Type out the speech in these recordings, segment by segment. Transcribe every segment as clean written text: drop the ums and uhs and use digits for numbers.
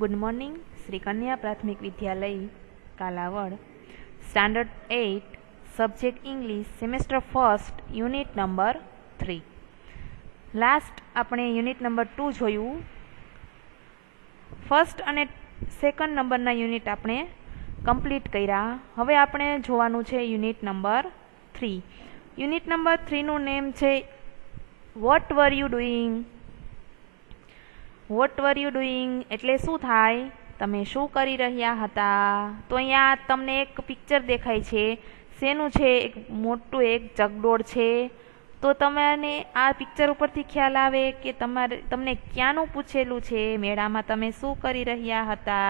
Good morning Shri Kanya Prathmik Vidyalaya Kalavad standard 8 subject English semester first unit number 3 last अपने unit number 2 जोयु first अने second number unit अपने complete कर्या। हवे अपने जोवानुं छे यूनिट नंबर 3। यूनिट नंबर 3 नुं नेम छे what were you doing. What were you doing एटले शुं थाय, तमे शुं करी रह्या हता। तो अहींया तमने एक पिक्चर देखाय छे, शेनुं छे, एक मोटुं एक चकडोळ छे। तो तमने आ पिक्चर उपरथी ख्याल आवे के तमने क्यांनुं पूछेलुं छे, मेळामां तमे शुं करी रह्या हता,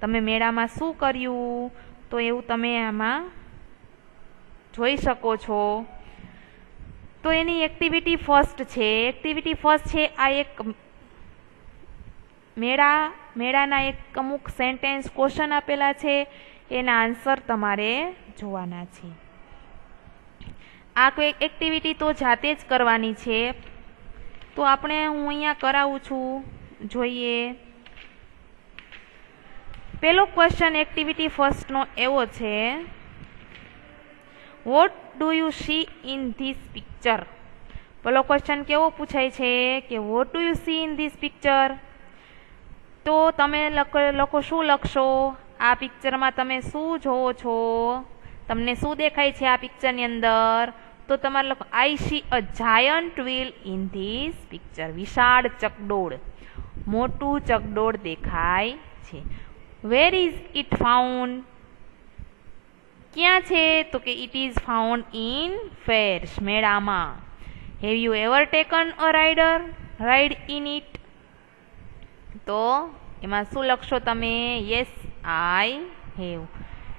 तमे मेळामां शुं कर्युं। तो एवुं तमे आमां जोई शको छो। तो एनी एक्टिविटी फर्स्ट छे। एक्टिविटी फर्स्ट छे आ एक मेळाना एक अमुक सेंटेन्स क्वेश्चन आपेला छे, एना आंसर तमारे जोवाना छे। आ कोई एक्टिविटी तो जाते ज करवानी छे। तो आपणे हूँ अहींया करावुं छुं, जोईए। पेलो क्वेश्चन एक्टिविटी फर्स्ट नो एवो छे, what do you see in this picture. पेलो क्वेश्चन केवो पूछाय छे के what do you see in this picture. तो तमे लखो शुं लखशो, आ पिक्चर में तमे शुं जोवो छो, तमने शुं देखाय छे आ पिक्चर नी अंदर। तो तमारे लखो I see a giant wheel in this picture. विशाळ चकडोळ, मोटू चकडोळ देखाय छे। वेर इज इट फाउंड, क्यां छे, तो के it is found in fairs, मेळामां। Have you ever taken a ride in it. तो एमां शुं लखशो तमे, yes I have.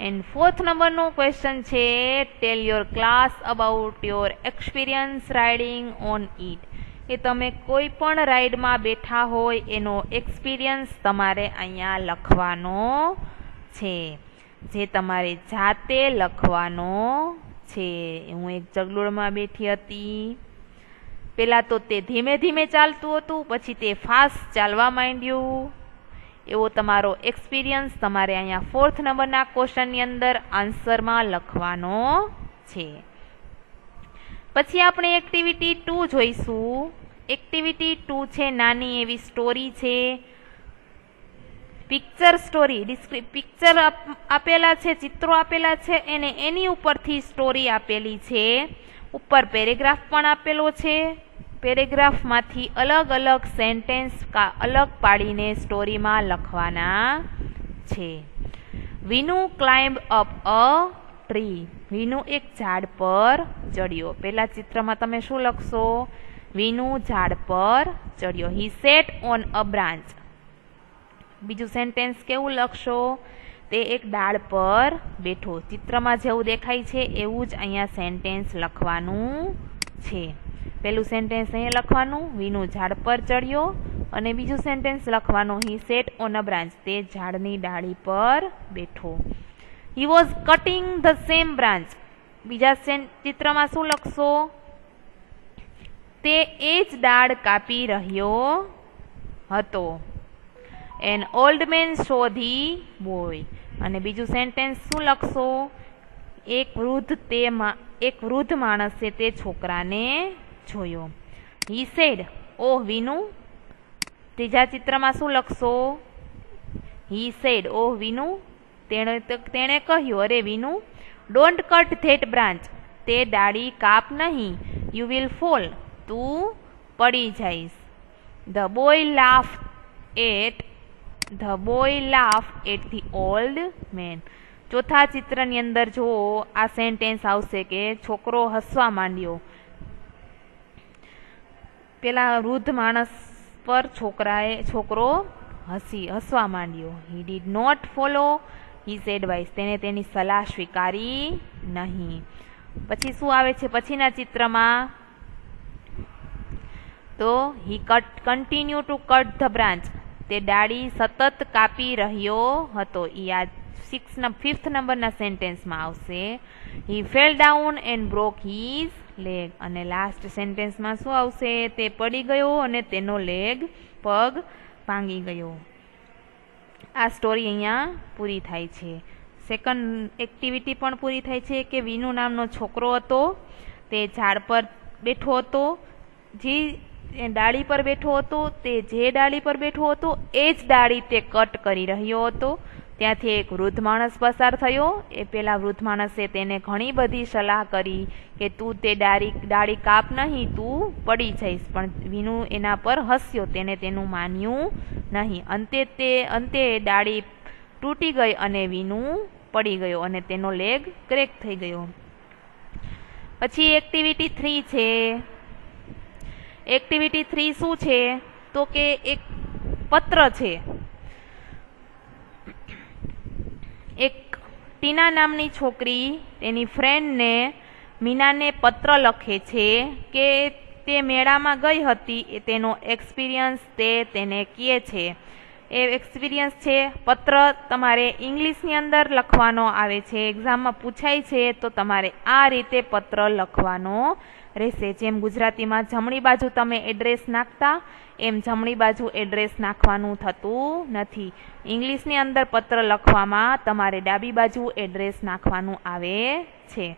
And fourth number नो क्वेश्चन छे, tell your class about your experience riding on it. ए तमे कोई पण राइड मां बेठा होय एनो एक्सपीरियंस तमारे अहींया लखवानो छे, जे तमारे जाते लखवानो छे। हूँ एक चकडोळ मां बेठी हती, पेला तो ते धीमे धीमे चालतुं हतुं, पछी ते फास्ट चालवा मांड्युं। एवो तमारो एक्सपीरियंस तमारे अहींया फोर्थ नंबरना क्वेश्चन नी अंदर आंसर मां लखवानो छे। पछी आपणे एक्टिविटी 2 जोईशुं। एक्टिविटी 2 छे नानी एवी स्टोरी छे, पिक्चर स्टोरी। पिक्चर आपेला छे, चित्रो आपेला छे, एनी उपरथी स्टोरी आपेली छे। ऊपर पेरेग्राफ पण आपेलो छे। पेरेग्राफ मांथी अलग अलग सेंटेन्स का अलग पाड़ीने स्टोरी में लखवाना छे। Veenu climb up a tree. Veenu एक झाड़ पर चढ़ियो। पेला चित्र में तमे शुं लखशो, वीनू झाड़ पर चढ़ियो। He sat on a branch. बीजू सेंटेन्स केवुं लखशो, ते एक डाळ पर बेठो। चित्र में जेवुं देखाय छे एवुं ज अहींया सेंटेन्स लखवानुं छे। पेलू सेंटेन्स अहीं लखवानुं, वीनू झाड़ पर चढ़ियो। अने बीजू सेंटेन्स लखवानुं, he sat on a branch, ते झाड़नी डाળી पर बेठो। He was cutting the same branch. बीजा चित्र में शुं लखशो, ते एज डाळ कापी रह्यो हतो। एन ओल्ड मैन सो धी बॉय। अने बीजू सेंटेन्स शुं लखशो, एक वृद्ध माणसे ते छोकराने जोयो। ही सेड, ओ वीनू। तीजा चित्र में शुं लखशो, ही सेड, ओ वीनू। तेणे कह्युं, अरे Veenu, don't cut that branch. ते डाળી काप नहीं, यू विल फॉल, तू पड़ी जाइस। ध बॉय लाफ्ड एट ध ओल्ड मैन। चौथा चित्र नी अंदर जो आ सेंटेन्स आवशे के छोकरो हसवा मांड्यो। पेला वृद्ध माणस पर छोकरो हसवा मांड्यो। He did not follow his advice. तेने तेनी सलाह स्वीकारी नहीं। पछी शुं आवे छे पछीना चित्र में, तो ही कंटिन्यू टू कट ध ब्रांच। ते डाળી सतत कापी रह्यो हतो। ई आ 5th नंबर सेंटेन्स में आवशे। He fell down and broke his leg. अने लास्ट सेंटेन्स में शुं आवशे, ते पड़ी गयो अने तेनो लेग पग भांगी गयो। આ સ્ટોરી અહીંયા પૂરી થાય છે. સેકન્ડ એક્ટિવિટી પણ પૂરી થાય છે કે વિનુ નામનો છોકરો હતો, તે ઝાડ પર બેઠો હતો, જે ડાળી પર બેઠો હતો, તે જે ડાળી પર બેઠો હતો એ જ ડાળી તે કટ કરી રહ્યો હતો. ત્યાંથી એક વૃદ્ધ માણસ પસાર થયો. એ પેલા વૃદ્ધ માણસે તેને ઘણી બધી સલાહ કરી કે તું તે ડાળી કાપ નહીં, તું પડી જઈશ. પણ વિનુ એના પર હસ્યો, તેને તેનું માન્યું નહીં. અંતે ડાળી તૂટી ગઈ અને વિનુ પડી ગયો અને તેનો લેગ ક્રેક થઈ ગયો. પછી એક્ટિવિટી 3 છે. એક્ટિવિટી 3 શું છે તો કે એક પત્ર છે. એક ટીના નામની છોકરી તેની ફ્રેન્ડને મીનાને પત્ર લખે છે કે તે મેળામાં ગઈ હતી, તેનો એક્સપિરિયન્સ તે તેને કહે છે. એ એક્સપિરિયન્સ છે. પત્ર તમારે ઇંગ્લિશની અંદર લખવાનો આવે છે, એક્ઝામમાં પૂછાય છે તો તમારે આ રીતે પત્ર લખવાનો રહેશે. જેમ ગુજરાતીમાં જમણી બાજુ તમે એડ્રેસ નાખતા એમ જમણી બાજુ એડ્રેસ નાખવાનું થતું નથી. ઇંગ્લિશની અંદર પત્ર લખવામાં તમારે ડાબી બાજુ એડ્રેસ નાખવાનું આવે છે.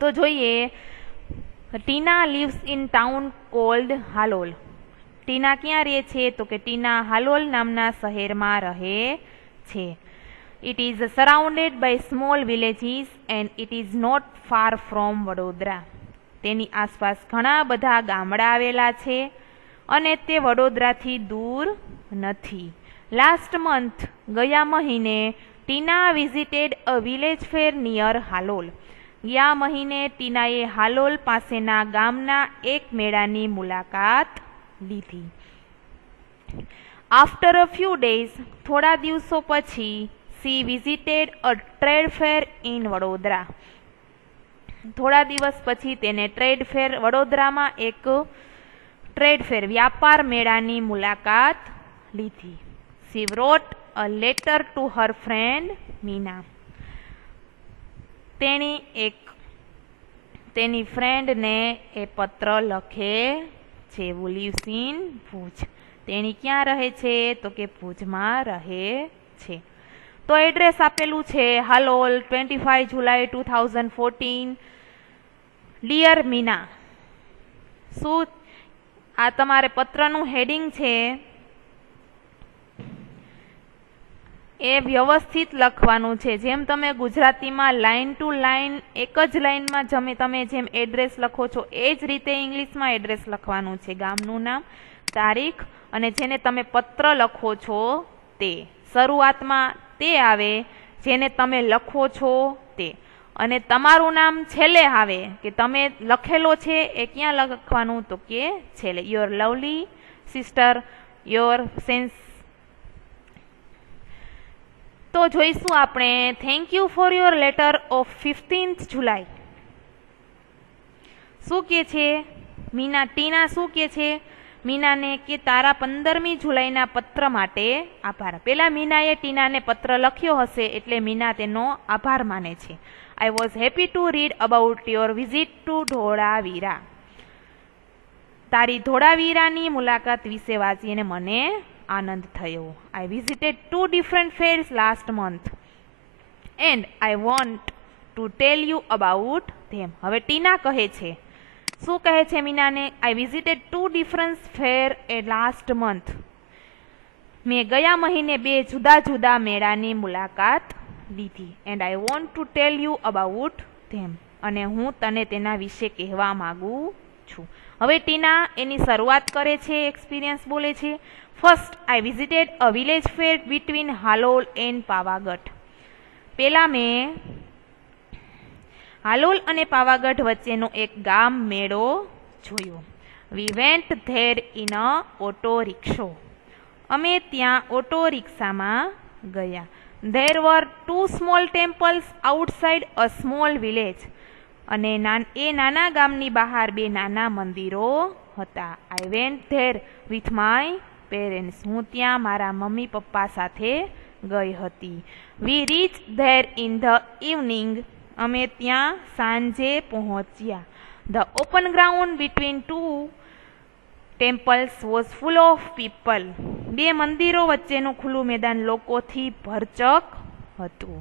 તો જોઈએ, Tina lives in town called Halol. Tina ક્યાં રહે છે તો કે ટીના હાલોલ નામના શહેરમાં રહે છે. It is surrounded by small villages and it is not far from Vadodara. તેની આસપાસ ઘણા બધા ગામડા આવેલા છે અને તે વડોદરાથી દૂર નથી. લાસ્ટ મંથ, ગયા મહિને, Tina visited a village fair near Halol. ગયા મહિને ટીનાએ હાલોલ પાસેના ગામના એક મેળાની મુલાકાત લીધી. આફ્ટર અ ફ્યુ ડેઝ, થોડા દિવસો પછી, she visited a trade fair in Vadodara. થોડા દિવસ પછી તેને ટ્રેડ ફેર, વડોદરામાં એક ટ્રેડ ફેર, વ્યાપાર મેળાની મુલાકાત લીધી. C wrote a letter to her friend Meena. તેની ફ્રેન્ડને એ પત્ર લખે છે. who lives in Bhuj. તેણી ક્યાં રહે છે તો કે ભુજમાં રહે છે. તો એડ્રેસ આપેલું છે હાલોલ, 25 જુલાઈ 2014. ડિયર મીના. શું આ તમારે પત્રનું હેડિંગ છે એ વ્યવસ્થિત લખવાનું છે. જેમ તમે ગુજરાતીમાં લાઇન ટુ લાઇન એક જ લાઇનમાં તમે જેમ એડ્રેસ લખો છો એ જ રીતે ઇંગ્લિશમાં એડ્રેસ લખવાનું છે. ગામનું નામ, તારીખ અને જેને તમે પત્ર લખો છો તે શરૂઆતમાં તે આવે જેને તમે લખો છો તે, અને તમારું નામ છેલ્લે આવે કે તમે લખેલો છે એ ક્યાં લખવાનું તો કે છેલ્લે. Your lovely sister, your sense. તો જોઈશું આપણે thank you for your letter of 15th જુલાઈ. શું કે છે મીના? ટીના શું કે છે મીનાને કે તારા 15મી જુલાઈના પત્ર માટે આભાર. પેલા મીનાએ ટીનાને પત્ર લખ્યો હશે એટલે મીના તેનો આભાર માને છે. I was happy to read about your visit to Dholavira. તારી ધોળાવીરાની મુલાકાત વિશે વાંચીને મને આનંદ થયો. I visited 2 different fairs last month and I want to tell you about them. હવે ટીના કહે છે, શું કહે છે મીનાને? I visited 2 different fairs last month. મેં ગયા મહિને 2 જુદા જુદા મેળાની મુલાકાત લીધી. and I want to tell you about them. અને હું તને તેના વિશે કહેવા માંગુ છું. હવે ટીના એની શરૂઆત કરે છે, એક્સપિરિયન્સ બોલે છે. First, I visited a village fair between Halol and Pavagadh. પહેલાં મેં હાલોલ અને પાવાગઢ વચ્ચેનો એક ગામ મેળો જોયો. We went there in a auto rickshaw. અમે ત્યાં ઓટો રિક્ષામાં ગયા. There were 2 small temples outside a small village. અને એ નાના ગામની બહાર 2 નાના મંદિરો હતા. I went there with my parents. હું ત્યાં મારા મમ્મી પપ્પા સાથે ગઈ હતી. We reach there in the evening. અમે ત્યાં સાંજે પહોંચ્યા. The open ground between 2 temples was full of people. બે મંદિરો વચ્ચેનું ખુલ્લું મેદાન લોકોથી ભરચક હતું.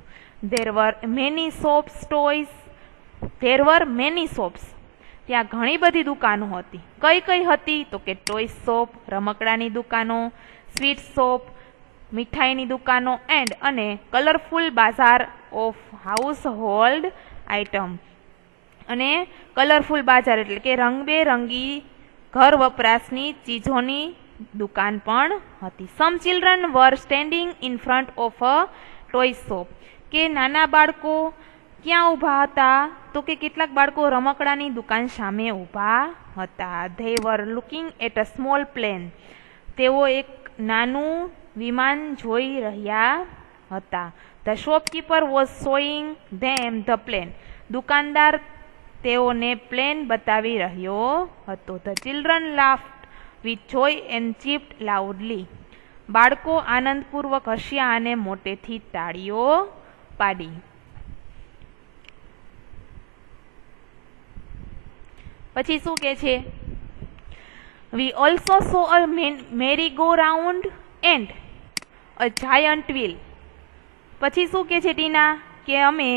There were many shops toys. There were many shops. ત્યાં ઘણી બધી દુકાનો હતી. કઈ કઈ હતી? તો કે ટોય શોપ, રમકડાની દુકાનો, સ્વીટ શોપ, મીઠાઈની દુકાનો, એન્ડ અને કલરફુલ બાજાર ઓફ હાઉસ હોલ્ડ આઇટમ. અને કલરફુલ બાજાર એટલે કે રંગબેરંગી ઘર વપરાશની ચીજોની દુકાન પણ હતી. Some children were standing in front of a toy shop. કે નાના બાળકો ક્યાં ઊભા હતા? તો કે કેટલાક બાળકો રમકડાની દુકાન સામે ઊભા હતા. They were looking at a small plane. તેઓ એક નાનું વિમાન જોઈ રહ્યા હતા. The shopkeeper was showing them the plane. દુકાનદાર તેઓને પ્લેન બતાવી રહ્યો હતો. The children laughed with joy and chirped loudly. બાળકો આનંદપૂર્વક હસ્યા અને મોટેથી તાળીઓ પાડી. પછી શું કે છે? We also saw a merry go round and a giant wheel. પછી શું કે છે ટીના? કે અમે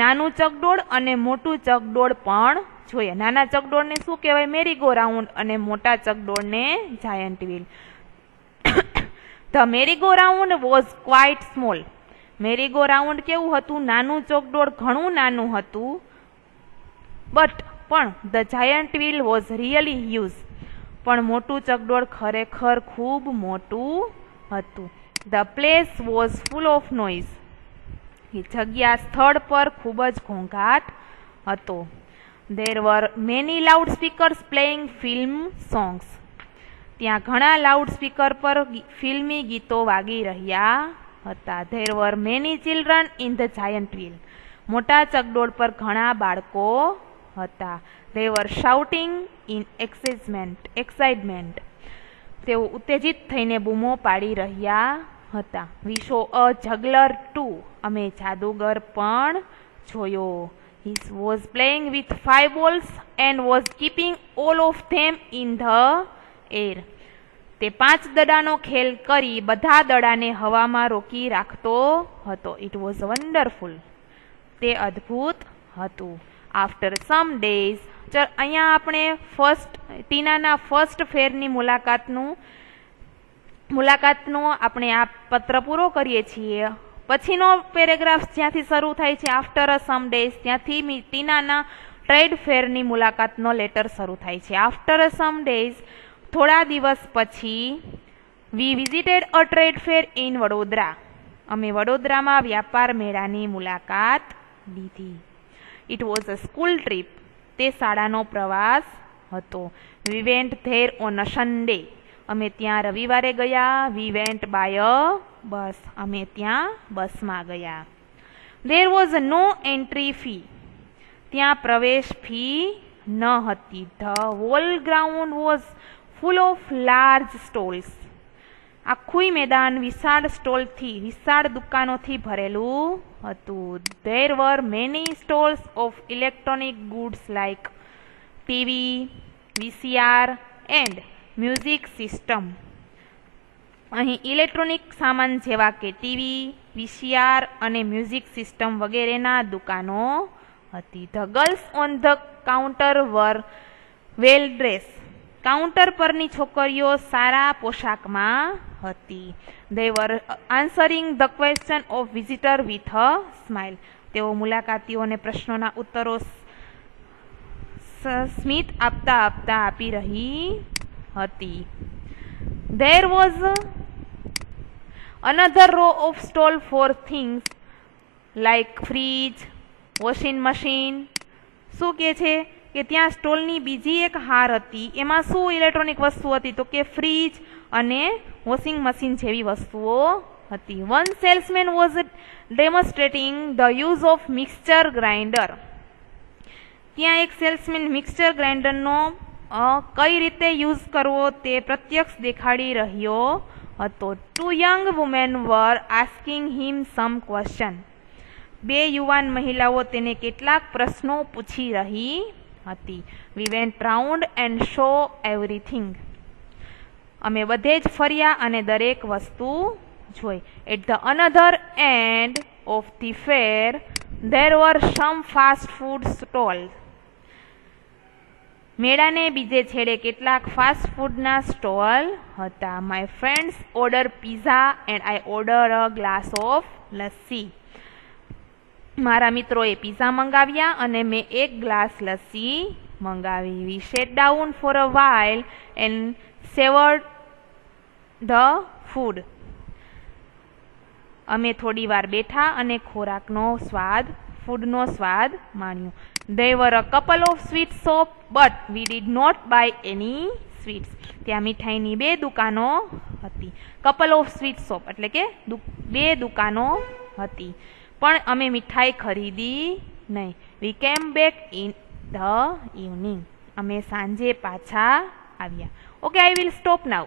નાનું ચકડોળ અને મોટું ચકડોળ પણ જોઈએ. નાના ચકડોળને શું કહેવાય? મેરી ગો રાઉન્ડ, અને મોટા ચકડોળને giant wheel. The merry go round was quite small. Merry go round કેવું હતું? નાનું ચકડોળ ઘણું નાનું હતું. પણ the giant wheel was really huge. પણ મોટું ચકડોળ ખરેખર ખૂબ મોટું હતું. The place was full of noise. જગ્યા સ્થળ પર ખૂબ જ ઘોંઘાટ હતો. There were many loud speakers playing film songs. ત્યાં ઘણા લાઉડ સ્પીકર પર ફિલ્મી ગીતો વાગી રહ્યા હતા. There were many children in the giant wheel. મોટા ચકડોળ પર ઘણા બાળકો હતા. They var shouting in excitement. તેઓ ઉત્તેજિત થઈને બૂમો પાડી રહ્યા હતા. વી શો અ જગલર ટુ. અમે જાદુગર પણ જોયો. He was playing with 5 balls and was keeping all of them in the air. તે 5 દડાનો ખેલ કરી બધા દડાને હવામાં રોકી રાખતો હતો. It was wonderful. તે અદ્ભુત હતું. After some days. અહીંયા આપણે ટીનાના ફર્સ્ટ ફેરની મુલાકાતનો આપણે આ પત્ર પૂરો કરીએ છીએ. પછીનો પેરેગ્રાફ જ્યાંથી શરૂ થાય છે આફ્ટર અ સમ ડેઝ, ત્યાંથી ટીનાના ટ્રેડ ફેરની મુલાકાતનો લેટર શરૂ થાય છે. આફ્ટર અ સમ ડેઝ, થોડા દિવસ પછી, we visited a trade fair in Vadodara. અમે વડોદરામાં વ્યાપાર મેળાની મુલાકાત લીધી. It was a school trip. તે શાળાનો પ્રવાસ હતો. We went there on a Sunday. અમે ત્યાં રવિવારે ગયા. We went by a bus. અમે ત્યાં બસમાં ગયા. There was no entry fee. ત્યાં પ્રવેશ ફી ન હતી. The whole ground was full of large stalls. આખું મેદાન વિશાળ દુકાનોથી ભરેલું હતું. There were many stalls of electronic goods like TV, VCR and music system. અહીં ઇલેક્ટ્રોનિક સામાન જેવા કે ટીવી, VCR અને મ્યુઝિક સિસ્ટમ વગેરેના દુકાનો હતી. The girls on the counter were well dressed. Counter પરની છોકરીઓ સારા પોશાકમાં હતી. They were answering the question of visitor with a smile. તેઓ મુલાકાતીઓને પ્રશ્નોના ઉત્તરો સ્મિત આપતા આપતા આપી રહી હતી. There was another row of stall for things like fridge, washing machine. શું કે છે કે ત્યાં સ્ટોલની બીજી એક હાર હતી. એમાં શું ઇલેક્ટ્રોનિક વસ્તુ હતી? તો કે ફ્રીજ અને વોશિંગ મશીન જેવી વસ્તુઓ હતી. One salesman was ડેમોન્સ્ટ્રેટિંગ the use of mixture grinder. ત્યાં એક સેલ્સમેન મિક્સચર ગ્રાઇન્ડરનો કઈ રીતે યુઝ કરવો તે પ્રત્યક્ષ દેખાડી રહ્યો હતો. Two young women were asking him some question. બે યુવાન મહિલાઓ તેને કેટલાક પ્રશ્નો પૂછી રહી હતી. We went round and show everything. અમે બધે જ ફર્યા અને દરેક વસ્તુ જોઈ. At the another end of the fair there were some fast food stall. મેળાને બીજે છેડે કેટલાક ફાસ્ટ ફૂડના સ્ટોલ હતા. My friends order pizza and I order a glass of lassi. મારા મિત્રોએ પીઝા મંગાવ્યા અને મેં એક ગ્લાસ લસ્સી મંગાવી. We sat down for a while and savoured the food. અમે થોડી વાર બેઠા અને ફૂડનો સ્વાદ માણ્યો. There were a couple of sweet shops, but we did not buy any sweets. ત્યાં મીઠાઈની 2 દુકાનો હતી. કપલ ઓફ સ્વીટ શોપ એટલે કે 2 દુકાનો હતી, પણ અમે મીઠાઈ ખરીદી નહીં. We came back in the evening. અમે સાંજે પાછા આવ્યા. Okay, I will stop now.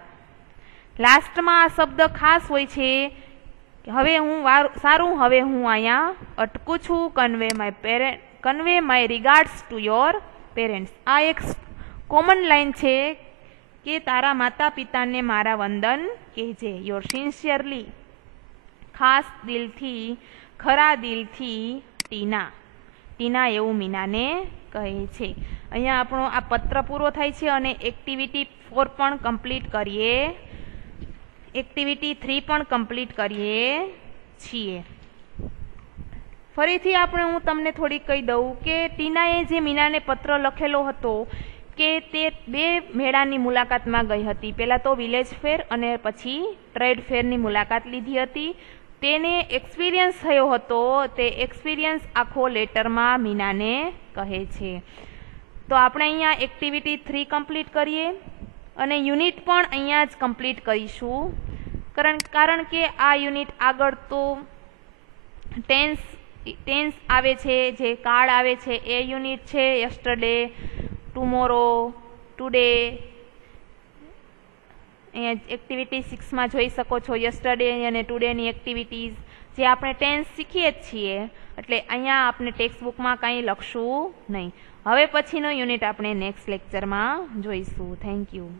લાસ્ટમાં આ શબ્દ ખાસ હોય છે. હવે હું અહીંયા અટકું છું. Convey my regards to your parents. આ એક કોમન લાઈન છે કે તારા માતા પિતાને મારા વંદન કહેજે. યોર સિન્સિયરલી, ખાસ દિલથી, ખરા દિલથી, ટીના એવું મીનાને કહે છે. અહીંયા આપણો આ પત્ર પૂરો થાય છે અને એક્ટિવિટી 4 પણ કમ્પ્લીટ કરીએ, એક્ટિવિટી 3 પણ કમ્પ્લીટ કરીએ છીએ. ફરીથી હું તમને થોડીક કહી દઉં કે ટીનાએ જે મીનાને પત્ર લખેલો હતો કે તે 2 મેળાની મુલાકાતમાં ગઈ હતી. પહેલાં તો વિલેજ ફેર અને પછી ટ્રેડ ફેરની મુલાકાત લીધી હતી. તેને એક્સપિરિયન્સ થયો હતો. તે એક્સપિરિયન્સ આખો લેટરમાં મીનાને કહે છે. તો આપણે અહીંયા એક્ટિવિટી 3 કમ્પ્લીટ કરીએ અને યુનિટ પણ અહીંયા જ કમ્પ્લીટ કરીશું. કારણ કે આ યુનિટ આગળ તો ટેન્સ આવે છે, જે કાળ આવે છે એ યુનિટ છે. Yesterday, tomorrow, today. અહીંયા એક્ટિવિટી 6માં જોઈ શકો છો યસ્ટરડે અને ટુડેની એક્ટિવિટીઝ જે આપણે ટેન્સ શીખીએ જ છીએ. એટલે અહીંયા આપણે ટેક્સ્ટ બુકમાં કંઈ લખશું નહીં. હવે પછીનો યુનિટ આપણે નેક્સ્ટ લેક્ચરમાં જોઈશું. Thank you.